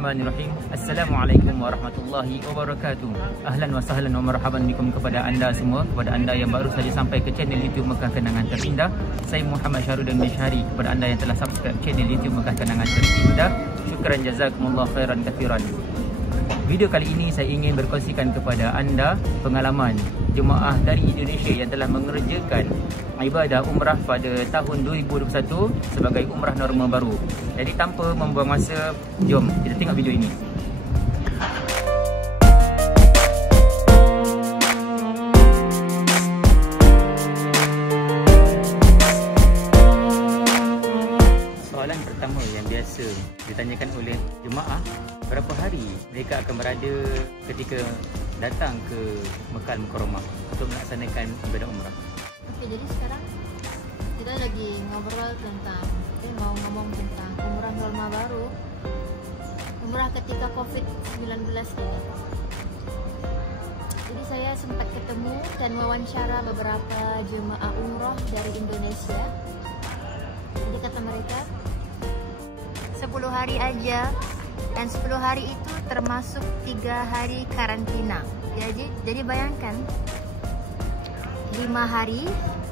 Bismillahirrahmanirrahim. Assalamualaikum warahmatullahi wabarakatuh. Ahlan wa sahlan wa marhaban bikum kepada anda semua, kepada anda yang baru saja sampai ke channel YouTube Mekah Kenangan Terindah. Saya Muhammad Syahrudin bin Syahri. Kepada anda yang telah subscribe channel YouTube Mekah Kenangan Terindah, syukran jazakumullah khairan kathiran. Video kali ini saya ingin berkongsikan kepada anda pengalaman jemaah dari Indonesia yang telah mengerjakan ibadah umrah pada tahun 2021 sebagai umrah norma baru. Jadi tanpa membuang masa, jom kita tengok video ini. Soalan pertama yang biasa ditanyakan oleh jemaah, berapa hari mereka akan berada ketika datang ke Mekah Al-Mukarramah untuk melaksanakan ibadah umrah? Oke, jadi sekarang kita lagi ngobrol tentang, mau ngomong tentang umrah norma baru, umrah ketika COVID-19 ini. Jadi saya sempat ketemu dan wawancara beberapa jemaah umrah dari Indonesia. Jadi kata mereka 10 hari aja, dan 10 hari itu termasuk 3 hari karantina. Jadi bayangkan 5 hari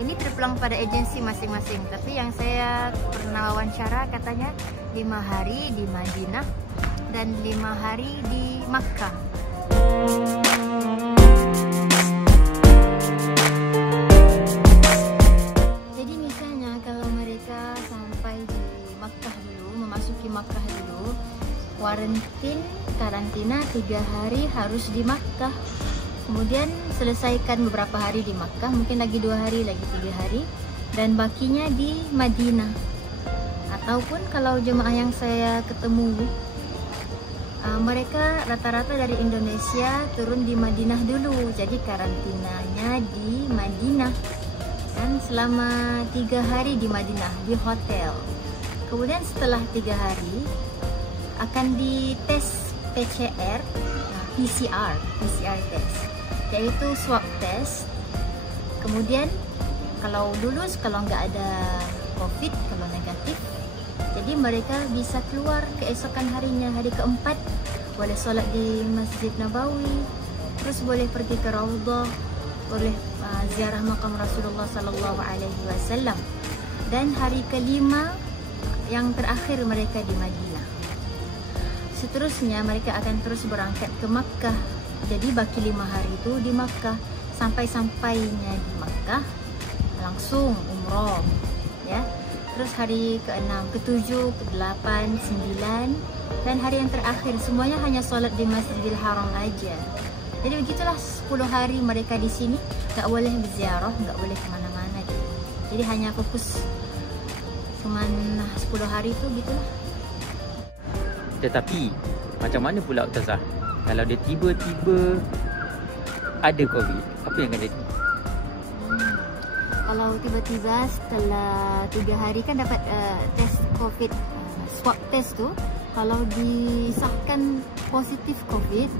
ini terpulang pada agensi masing-masing. Tapi yang saya pernah wawancara katanya 5 hari di Madinah dan 5 hari di Makkah. Jadi misalnya kalau mereka sampai di Makkah dulu, memasuki Makkah dulu, karantina 3 hari harus di Makkah. Kemudian selesaikan beberapa hari di Makkah, mungkin lagi 2 hari, lagi 3 hari, dan bakinya di Madinah. Ataupun kalau jemaah yang saya ketemu, mereka rata-rata dari Indonesia turun di Madinah dulu, jadi karantinanya di Madinah dan selama 3 hari di Madinah di hotel. Kemudian setelah 3 hari akan dites PCR, PCR test, yaitu swab test. Kemudian kalau lulus, kalau nggak ada COVID, kalau negatif, jadi mereka bisa keluar keesokan harinya, hari keempat, boleh sholat di Masjid Nabawi, terus boleh pergi ke Raudhah, boleh ziarah makam Rasulullah SAW, dan hari kelima yang terakhir mereka di Madinah. Seterusnya mereka akan terus berangkat ke Makkah. Jadi baki 5 hari itu di Makkah. Sampai-sampainya di Makkah langsung umroh, ya. Terus hari ke-6, ke-7, ke-8, 9, dan hari yang terakhir semuanya hanya sholat di Masjidil Haram aja. Jadi begitulah 10 hari mereka di sini, nggak boleh berziarah, nggak boleh kemana-mana gitu. Jadi hanya fokus cuman 10 hari itu gitulah. Tetapi macam mana pula Ustazah kalau dia tiba-tiba ada COVID, apa yang akan jadi? Kalau tiba-tiba setelah 3 hari kan dapat tes COVID, swab test tu, kalau disahkan positif COVID,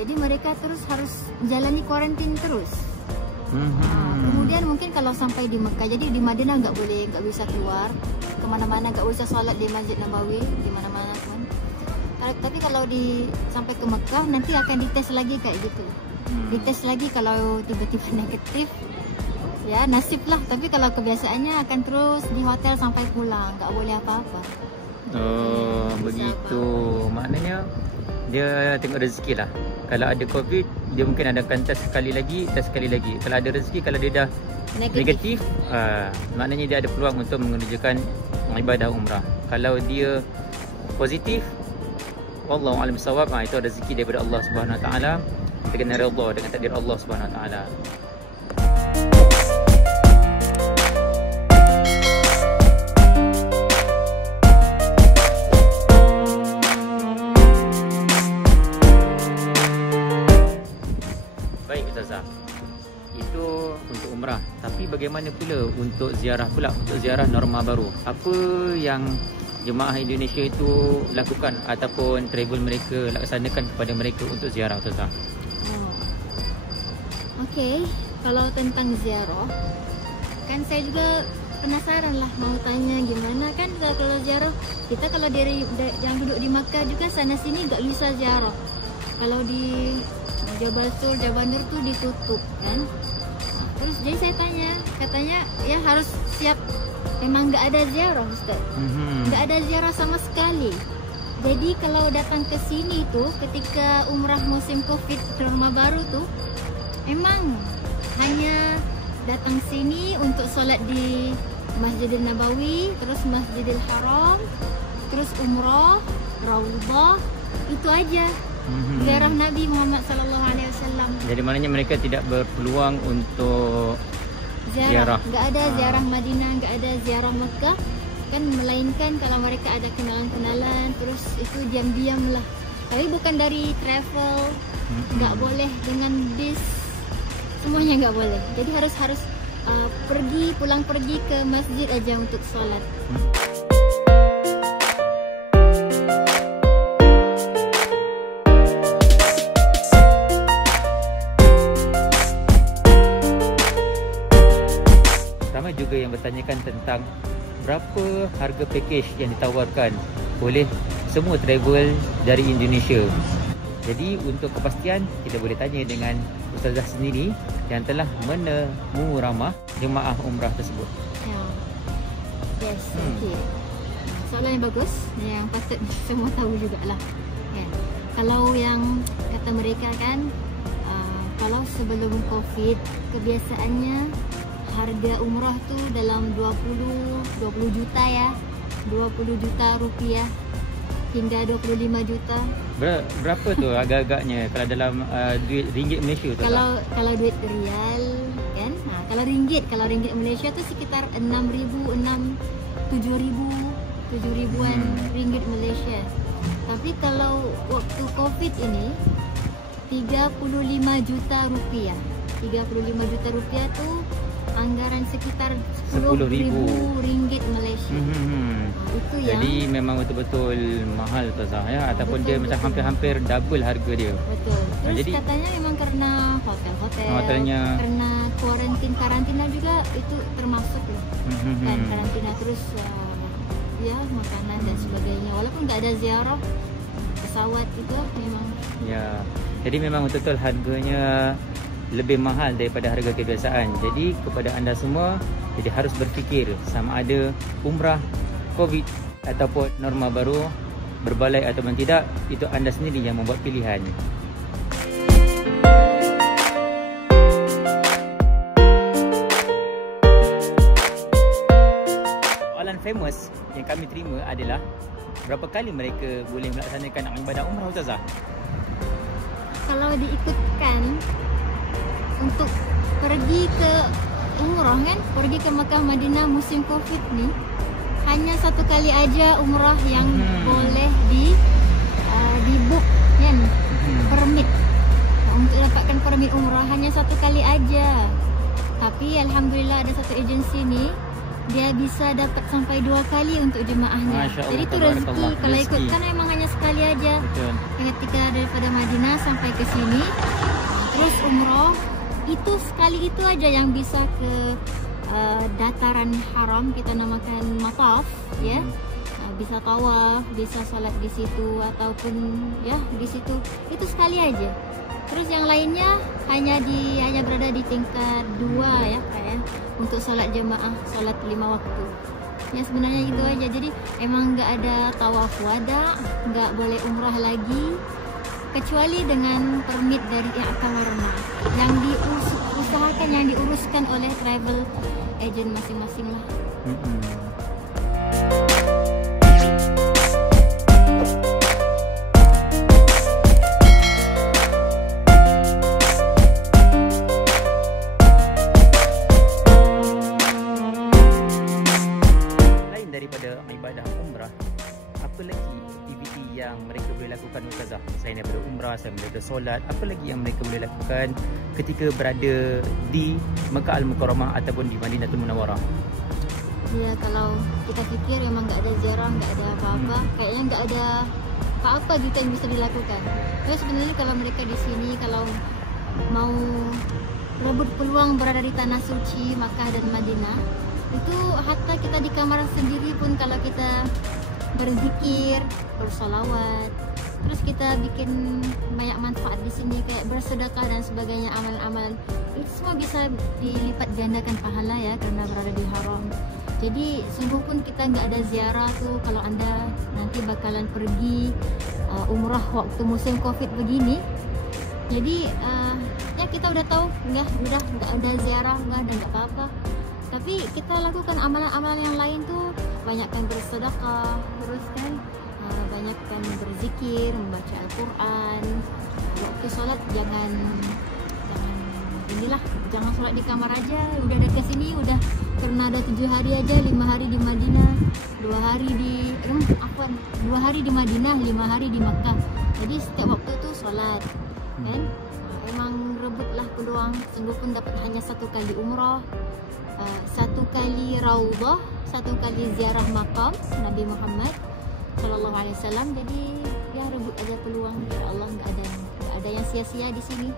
jadi mereka terus harus jalani kuarantin terus. Kemudian mungkin kalau sampai di Mekah, jadi di Madinah nggak bisa keluar kemana-mana, nggak bisa sholat di Masjid Nabawi, di mana-mana pun. Tapi kalau sampai ke Mekah nanti akan dites lagi kayak gitu. Dites lagi, kalau tiba-tiba negatif, ya nasib lah. Tapi kalau kebiasaannya akan terus di hotel sampai pulang, nggak boleh apa-apa. Oh, begitu. Maknanya dia tengok rezeki lah. Kalau ada COVID, dia mungkin adakan tes sekali lagi. Kalau ada rezeki, kalau dia dah negatif, maknanya dia ada peluang untuk mengerjakan ibadah umrah. Kalau dia positif, wallahu a'lam bissawab, itu rezeki daripada Allah Subhanahu Wa Taala. Kita kena redha dengan takdir Allah Subhanahu Wa Taala. Baik Ustazah, itu untuk umrah. Tapi bagaimana pula untuk ziarah untuk ziarah norma baru? Apa yang jemaah Indonesia itu lakukan ataupun travel mereka laksanakan kepada mereka untuk ziarah Ustazah? Okey, kalau tentang ziarah, kan saya juga penasaran lah, mau tanya gimana kan kalau ziarah kita kalau dari yang duduk di Makkah juga sana sini nggak bisa ziarah. Kalau di Jabal Sur, Jabal Nur tuh ditutup kan. Terus jadi saya tanya, katanya ya harus siap, memang nggak ada ziarah Ustaz, nggak ada ziarah sama sekali. Jadi kalau datang ke sini tuh ketika umrah musim Covid norma baru tuh, emang hanya datang sini untuk sholat di Masjidil Nabawi, terus Masjidil Haram, terus umrah, Raudhah, itu aja. Ziarah Nabi Muhammad SAW. Jadi maknanya mereka tidak berpeluang untuk ziarah. Nggak ada ziarah Madinah, nggak ada ziarah Mekah kan, melainkan kalau mereka ada kenalan-kenalan, terus itu diam-diam lah. Tapi bukan dari travel, nggak boleh dengan bis, semuanya nggak boleh. Jadi harus pulang pergi ke masjid aja untuk sholat. Ramai juga yang bertanyakan tentang berapa harga package yang ditawarkan oleh semua travel dari Indonesia. Jadi untuk kepastian, kita boleh tanya dengan Ustazah sendiri yang telah menemu ramah jemaah umrah tersebut. Yes, okay. Soalan yang bagus, yang patut semua tahu jugalah. Ya. Kalau yang kata mereka kan, kalau sebelum Covid kebiasaannya harga umrah tuh dalam 20 juta ya, 20 juta rupiah hingga 25 juta. Berapa tu agak-agaknya kalau dalam duit ringgit Malaysia tu? Kalau duit rial kan, kalau ringgit Malaysia tu sekitar 7,000-an ringgit Malaysia. Tapi kalau waktu Covid ini 35 juta rupiah. 35 juta rupiah tu anggaran sekitar 10,000 ringgit Malaysia. Itu yang jadi memang betul-betul mahal tu Zah ya, ataupun dia macam hampir-hampir double harga dia. Betul. Terus jadi, katanya memang karena hotelnya, karena karantina juga itu termasuk loh. Kan karantina, terus ya makanan dan sebagainya. Walaupun nggak ada ziarah pesawat itu memang. Ya. Jadi memang betul-betul harganya lebih mahal daripada harga kebiasaan. Jadi kepada anda semua, jadi harus berfikir sama ada umrah Covid ataupun norma baru berbalai ataupun tidak, itu anda sendiri yang membuat pilihan. Soalan famous yang kami terima adalah, berapa kali mereka boleh melaksanakan ibadah umrah Ustazah? Kalau diikutkan untuk pergi ke umrah kan, pergi ke Makkah Madinah musim Covid ni, hanya satu kali aja umrah yang boleh di book kan, permit. Untuk dapatkan permit umrah hanya satu kali aja. Tapi alhamdulillah ada satu agensi ni, dia bisa dapat sampai 2 kali untuk jemaahnya. Jadi itu rezeki. Kalau ikutkan memang hanya sekali aja. Betul. Ketika daripada Madinah sampai ke sini, terus umrah itu sekali itu aja yang bisa ke dataran haram, kita namakan mataf ya. Bisa tawaf, bisa salat di situ ataupun ya di situ, itu sekali aja. Terus yang lainnya hanya berada di tingkat 2 ya kayak untuk salat jemaah, salat 5 waktu. Ya sebenarnya itu aja. Jadi emang nggak ada tawaf wada, nggak boleh umrah lagi kecuali dengan permit dari I'tamarna yang diusahakan, yang diuruskan oleh travel agent masing-masing lah. Lain daripada ibadah umrah, apa lagi aktiviti yang mereka boleh lakukan Ustazah? Selain daripada umrah, selain daripada solat, apa lagi yang mereka boleh lakukan ketika berada di Makkah Al-Mukarramah ataupun di Madinatul Munawwarah? Ya, kalau kita fikir memang nggak ada ziarah, nggak ada apa-apa, kayaknya nggak ada apa-apa gitu yang bisa dilakukan. Terus sebenarnya kalau mereka di sini, kalau mau rebut peluang berada di tanah suci Makkah dan Madinah, itu hatta kita di kamar sendiri pun kalau kita berzikir, bersolawat. Terus kita bikin banyak manfaat di sini kayak bersedekah dan sebagainya, amal-amal itu semua bisa dilipat gandakan pahala ya karena berada di haram. Jadi sungguh pun kita nggak ada ziarah tuh kalau anda nanti bakalan pergi umrah waktu musim COVID begini. Jadi ya kita udah tahu udah nggak ada ziarah, nggak apa-apa. Tapi kita lakukan amalan-amalan yang lain tuh, banyakkan bersedekah, terus kan banyakkan berzikir, membaca Al-Quran. Waktu sholat jangan sholat di kamar aja. Udah dekat sini, udah pernah ada 7 hari aja, 5 hari di Madinah, 2 hari di 2 hari di Madinah, 5 hari di Makkah. Jadi setiap waktu tuh sholat kan. Emang rebutlah peluang. Sungguh pun dapat hanya 1 kali umrah, 1 kali raudhah, 1 kali ziarah makam Nabi Muhammad Sallallahu Alaihi Wasallam. Jadi ya rebut aja peluang, ya Allah, nggak ada yang sia-sia di sini.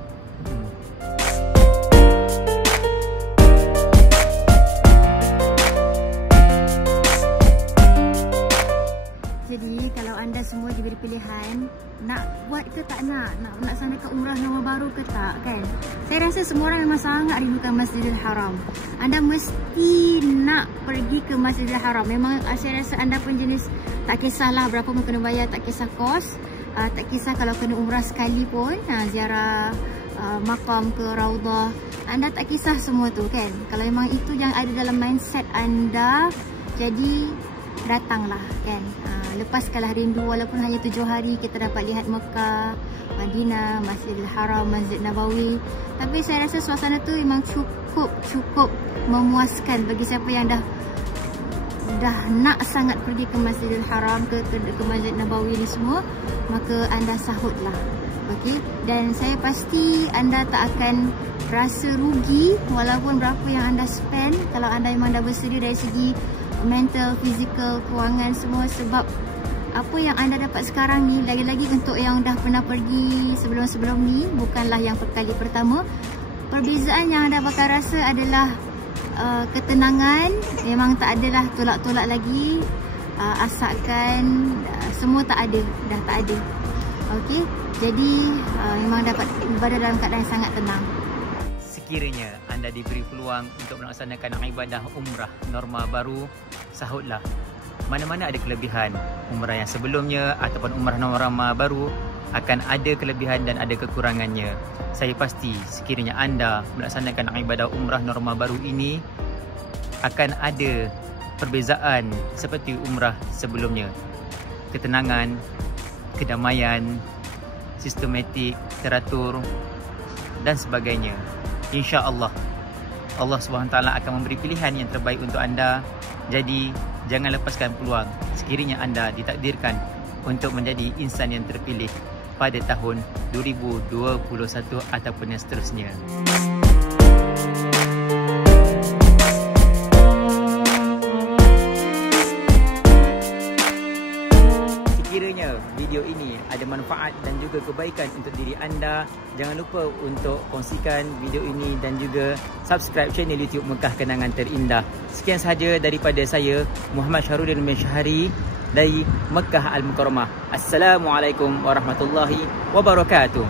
Jadi kalau anda semua diberi pilihan nak buat ke tak nak melaksanakan umrah norma baru ke tak kan, saya rasa semua orang memang sangat rindukan Masjidil Haram. Anda mesti nak pergi ke Masjidil Haram. Memang saya rasa anda pun jenis tak kisahlah berapa pun kena bayar, tak kisah kos, tak kisah kalau kena umrah sekali pun, ziarah makam ke raudhah, anda tak kisah semua tu kan. Kalau memang itu yang ada dalam mindset anda, jadi datanglah kan. Lepaskanlah rindu, walaupun hanya 7 hari kita dapat lihat Mekah, Madinah, Masjidil Haram, Masjid Nabawi. Tapi saya rasa suasana tu memang cukup memuaskan bagi siapa yang dah nak sangat pergi ke Masjidil Haram, ke Masjid Nabawi ni semua, maka anda sahutlah. Okey, dan saya pasti anda tak akan rasa rugi walaupun berapa yang anda spend kalau anda memang dah bersedia dari segi mental, fizikal, kewangan semua. Sebab apa yang anda dapat sekarang ni, lagi-lagi untuk yang dah pernah pergi sebelum-sebelum ni, bukanlah yang kali pertama. Perbezaan yang anda bakal rasa adalah ketenangan. Memang tak adalah tolak-tolak lagi, asalkan semua dah tak ada. Okey, jadi memang dapat ibadah dalam keadaan sangat tenang. Sekiranya anda diberi peluang untuk melaksanakan ibadah umrah norma baru, sahutlah. Mana-mana ada kelebihan, umrah yang sebelumnya ataupun umrah norma baru akan ada kelebihan dan ada kekurangannya. Saya pasti sekiranya anda melaksanakan ibadah umrah norma baru ini, akan ada perbezaan seperti umrah sebelumnya. Ketenangan, kedamaian, sistematik, teratur dan sebagainya. InsyaAllah Allah SWT akan memberi pilihan yang terbaik untuk anda. Jadi jangan lepaskan peluang sekiranya anda ditakdirkan untuk menjadi insan yang terpilih pada tahun 2021 ataupun yang seterusnya. Sekiranya video ini ada manfaat dan juga kebaikan untuk diri anda, jangan lupa untuk kongsikan video ini dan juga subscribe channel YouTube Mekah Kenangan Terindah. Sekian sahaja daripada saya, Muhammad Syahrudin Meshari dari Mekah Al-Mukarramah. Assalamualaikum warahmatullahi wabarakatuh.